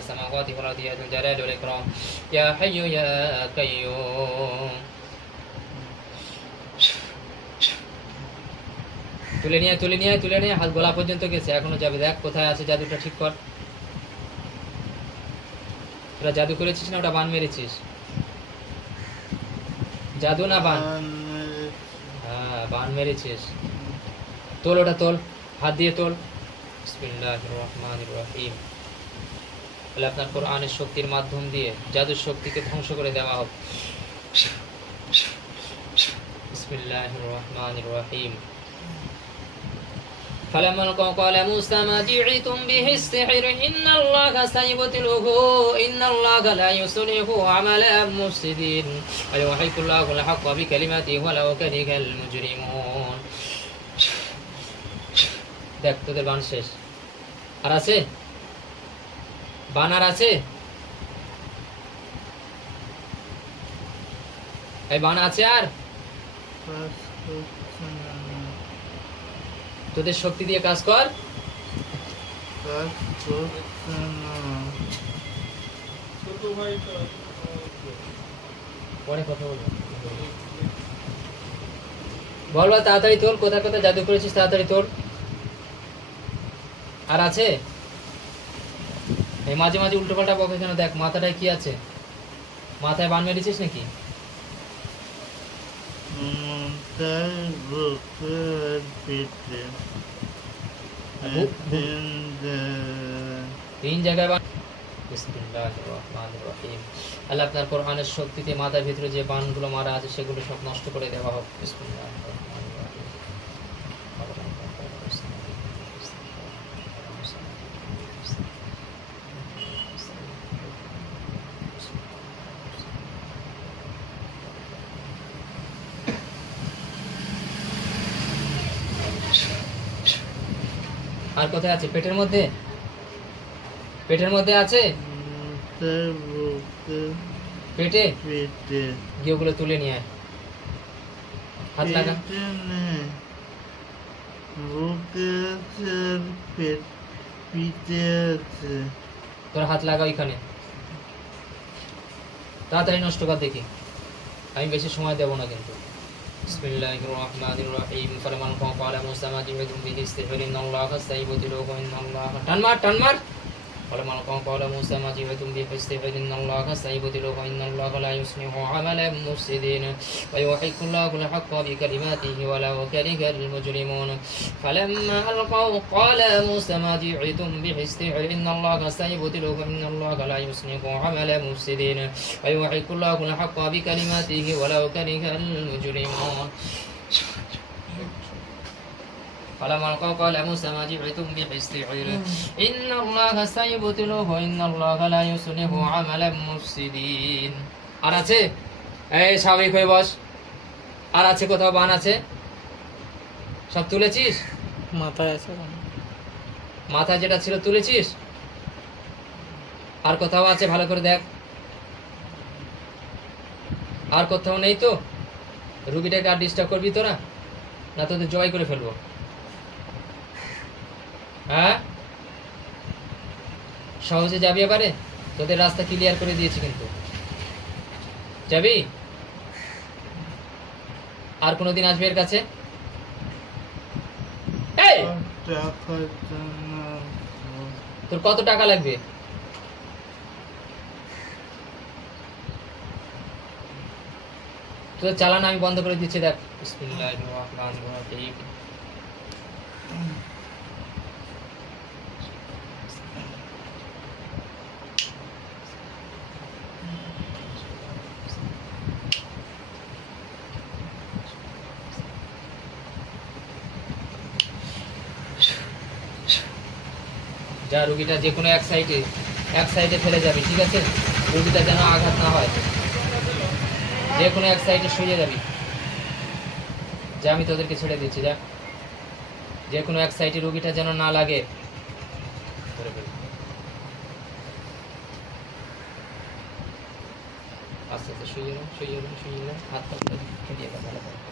السماوات والأرض يا ذا الجلال والإكرام يا حي يا قيوم তুলে নিয়ে হাত গলা পর্যন্ত গেছে, এখনো যাবে। দেখ কোথায় আছে, জাদুটা ঠিক কর। তোরা জাদু করেছিস না ওটা বান মেরেছিস? জাদু না বান? হ্যাঁ বান মেরেছিস। তোল ওটা, তোল, হাত দিয়ে তোল। বিসমিল্লাহির রহমানির রহিম। তাহলে আপনার কোরআনের শক্তির মাধ্যম দিয়ে জাদুর শক্তিকে ধ্বংস করে দেওয়া হোক। বিসমিল্লাহির রহমানির রহিম। فلما قال موسى ما جئتم به السحر إن الله سيبطله إن الله لا يصلح عمل المفسدين ويحق الله الحق بكلماته ولو كره المجرمون। দেখ তোদের বান শেষ। আর আছে বান? আর আছে? এই বান আছে? আর তোদের শক্তি দিয়ে কাজ কর। পরে কথা বলবো। বলবা তাড়াতাড়ি তোল, কোথায় কোথায় জাদু করেছিস তাড়াতাড়ি তোল। আর আছে? এই মাঝে মাঝে উল্টো পাল্টা বকে কেন? দেখ মাথাটায় কি আছে? মাথায় বান মেরেছিস নাকি? তিন জায়গায় বান। বিসমিল্লাহির রহমানির রহিম। আল্লাহ আপনার কোরআনের শক্তিতে মাথার ভিতরে যে বানগুলো মারা আছে সেগুলো সব নষ্ট করে দেওয়া হোক। বিসমিল্লাহির রহমানির রহিম। আর কোথায় আছে? পেটের মধ্যে? পেটের মধ্যে আছে? পেটে গিয়ে ওগুলো তুলে নিয়ে আয়। হাত লাগা। তোর হাত লাগা ওইখানে, তাড়াতাড়ি নষ্ট কর দেখি। আমি বেশি সময় দেবো না কিন্তু। বিসমিল্লাহির রহমানির রহিম। ফরমান ক্বালা মুসা মা জি'তুম বিহি ইসতিহর ইন্নাল্লাহা সাইয়ুবতিলুহু ইন্নাল্লাহা টান মার। فلما قال موسى ما جئتم به فاستغفر إن الله سيبطله إن الله لا يصلح عمل المفسدين ويحق الله الحق بكلماته ولو كره المجرمون فلما ألقوا قال موسى ما جئتم به فاستغفر إن الله سيبطله إن الله لا يصلح عمل المفسدين ويحق الله الحق بكلماته ولو كره المجرمون فلما ألقوا قال موسى ما جئتم به السحر إن الله سيبطله إن الله لا يصلح عمل المفسدين। আর আছে? এই স্বাভাবিক হয়ে বস। আর আছে কোথাও বান আছে? সব তুলেছিস? মাথায় আছে। মাথায় যেটা ছিল তুলেছিস? আর কোথাও আছে? ভালো করে দেখ। আর কোথাও নেই তো? রুগীটাকে আর ডিস্টার্ব করবি তোরা, না তোদের জয় করে ফেলবো? হ্যাঁ সহজে যাবি এবারে? তোদের রাস্তা ক্লিয়ার করে দিয়েছি কিন্তু। যাবি? আর কোনোদিন আসবে এর কাছে? তোর কত টাকা লাগবে? তোর চালান আমি বন্ধ করে দিচ্ছি। দেখ বিসমিল্লাহির রহমানির রহিম। যা রুগীটা যে কোনো এক সাইডে ফেলে যাবি, ঠিক আছে? রুগীটা যেন আঘাত না হয়, যে কোনো এক সাইডে শুয়ে যাবি। যা আমি তোদেরকে ছেড়ে দিচ্ছি, যা। যে কোনো এক সাইডে রুগীটা যেন না লাগে। আস্তে আস্তে শুয়ে যাবেন, হাত পা ফেটিয়ে ভালো করে।